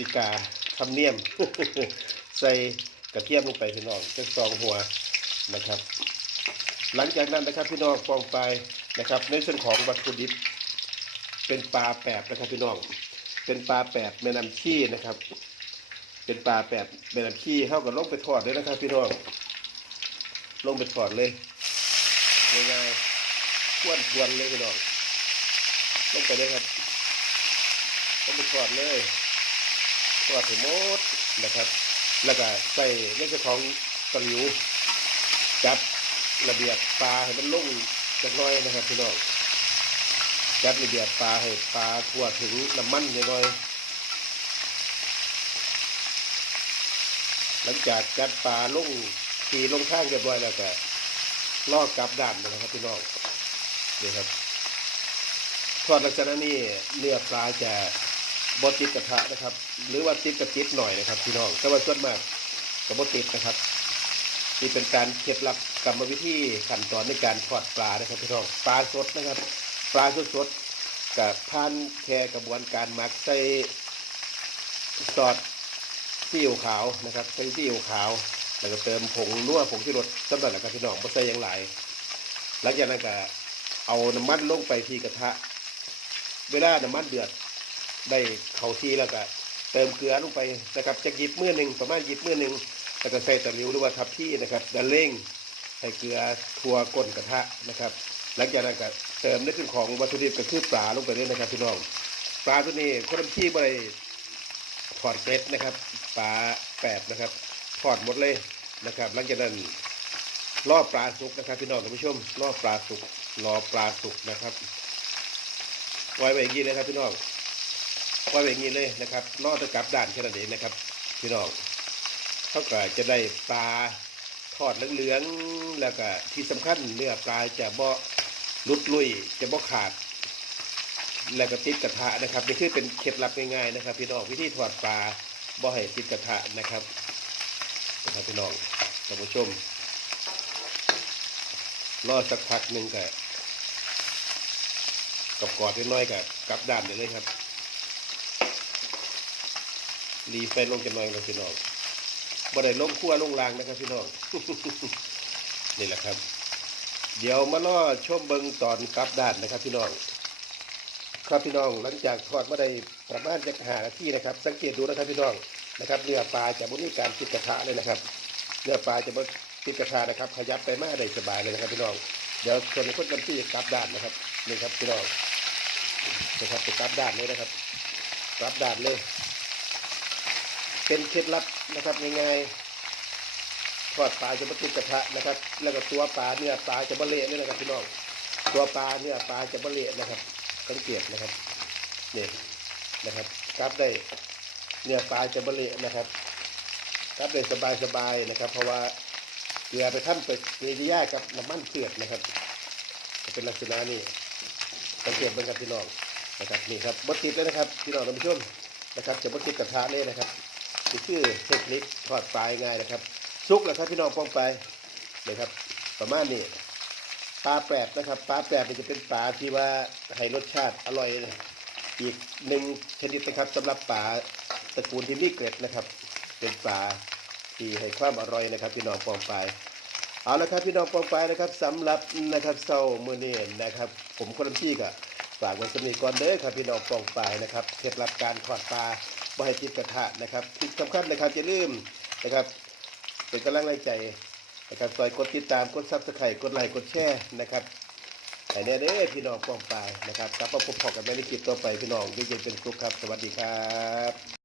ติกาทำเนียม ใส่กระเทียมลงไปพี่น้องจักสองหัวนะครับ หลังจากนั้นนะครับพี่น้องปองไปนะครับ ในส่วนของวัตถุดิบ เป็นปลาแปบนะครับพี่น้อง เป็นปลาแปบแม่น้ำขี้นะครับ เป็นปลาแปบแม่น้ำขี้เข้ากับลงไปทอดเลยนะครับ พี่น้องลงไปทอดเลยง่ายๆควนควนๆเลยพี่น้องลงไปเลยครับลงไปทอดเลย ทอดถึงหมดนะครับ แล้วก็ใส่ในส่วนของตะหลิวจับระเบียบปลาให้มันลุ่งจักน้อยนะครับพี่น้องจัดระเบียบปลาให้ปลาทั่วถึงน้ำมันนิดหน่อยหลังจากจัดปลาลุ่งทีลงข้างเรียบร้อยแล้วก็ลอกกลับด้านนะครับพี่น้องนี่ครับทอดลักษณะนี้เนื้อปลาจะ บดติดกระทะนะครับ หรือว่าติดกระติดหน่อยนะครับพี่น้องแต่ว่าส่วนมากกับบดติดนะครับนี่เป็นการเคล็ดลับกรรมวิธีขั้นตอนในการทอดปลานะครับพี่น้องปลาสดนะครับ ปลาสดๆกับผ่านแค่กระบวนการหมักใส่ซอสซีอิ๊วขาวนะครับใส่ซีอิ๊วขาว แล้วก็เติมผงนัวผงที่รสสำหรับแล้วก็พี่น้องบ่ใส่หยังหลายหลังจากนั้นก็เอาน้ำมันลงไปที่กระทะ เวลาน้ำมันเดือด ได้เข้าทีแล้วก็เติมเกลือลงไปนะครับจะหยิบมือหนึ่งประมาณหยิบมือหนึ่งแล้วก็ใส่ตะลิวหรือว่าทับที่นะครับดันเร่งใส่เกลือทั่วก้นกระทะนะครับ หลังจากนั้นก็เติมในส่วนของวัตถุดิบก็คือปลาลงไปเลยนะครับพี่น้องปลาตัวนี้คนที่บริถอดเกล็ดนะครับปลาแปบนะครับถอดหมดเลยนะครับ หลังจากนั้นล่อปลาสุกนะครับพี่น้องท่านผู้ชมล่อปลาสุกรอปลาสุกนะครับไว้ไว้อย่างนี้เลยครับพี่น้อง ว้ไว้อย่างนี้เลยนะครับล่อตะกลับด้านแค่นั้นเองนะครับ พี่น้องเขาก็จะได้ปลาทอดเหลืองๆแล้วก็ที่สำคัญเนื้อปลาจะบ่ลุดลุยจะบ่ขาด แล้วก็ติดกระทะนะครับนี่คือเป็นเคล็ดลับง่ายๆนะครับ พี่น้องวิธีทอดปลาบ่ให้ติดกระทะนะครับนะครับพี่น้องท่านผู้ชมรอสักพักหนึ่งก็กับกอดนิดน้อยกับกลับด้านไปเลยครับ รีไฟลงจะน้อยเลยพี่น้องบ่ได้ลงขั้วลงรางนะครับพี่น้อง นี่แหละครับ เดี๋ยวมาล่อชมเบิงตอนกลับด้านนะครับ พี่น้อง ครับพี่น้องหลังจากทอดมาได้ประมาณจะหาทีนะครับ สังเกตดูนะครับพี่น้องนะครับเนื้อปลาจะไม่มีการติดกระทะเลยนะครับเนื้อปลาจะไม่ติดกระทะนะครับ ขยับไปมาได้สบายเลยนะครับ พี่น้องเดี๋ยวส่วนในคนกันที่กลับด้านนะครับนี่ครับพี่น้องนะครับจะกลับด้านเลยนะครับกลับด้านเลย เป็นเคล็ดลับนะครับง่ายๆทอดปลาจะไม่ติดกระทะนะครับ แล้วก็ตัวปลาเนื้อปลาจะบะเละด้วยนะครับพี่น้องตัวปลาเนื้อปลาจะบะเละนะครับสังเกตนะครับเนี่ยนะครับกลับได้เนื้อปลาจะบะเละนะครับกลับได้สบายๆนะครับ เพราะว่าเกลือไปท่านไปเกลือยากับน้ำมันเผือกนะครับ จะเป็นลักษณะนี้สังเกตเป็นกับพี่น้องนะครับนี่ครับบดติดเลยนะครับพี่น้องท่านผู้ชมนะครับ จะบดติดกระทะเลยนะครับ นี่คือเทคนิคทอดปลายง่ายนะครับซุกแล้วครับพี่น้องป้องไปนะครับ ประมาณนี้ปลาแปรบนะครับปลาแปรบมันจะเป็นปลาที่ว่าให้รสชาติอร่อยอีกหนึ่งชนิดนะครับสำหรับปลาตระกูลที่มีเกล็ดนะครับ เป็นปลาที่ให้ความอร่อยนะครับ พี่น้องปองไปเอาละครับพี่น้องปองไปนะครับสำหรับนะครับเซาเมื่อนี้นะครับ ผมคนที่ก็ฝากไว้สำนีก่อนเด้อครับพี่น้องปองไปนะครับเคล็ดลับการทอดปลา บ่ให้ติดกระทะนะครับที่สำคัญนะครับจะลืมนะครับ เป็นกำลังใจ นะครับซอยกดติดตามกดซับสไครต์กดไลค์กดแชร์นะครับให้แน่เด้อพี่น้องป้องปายนะครับกลับมาพบกันในคลิปต่อไปพี่น้องอยืนเป็นสุครับ สวัสดีครับ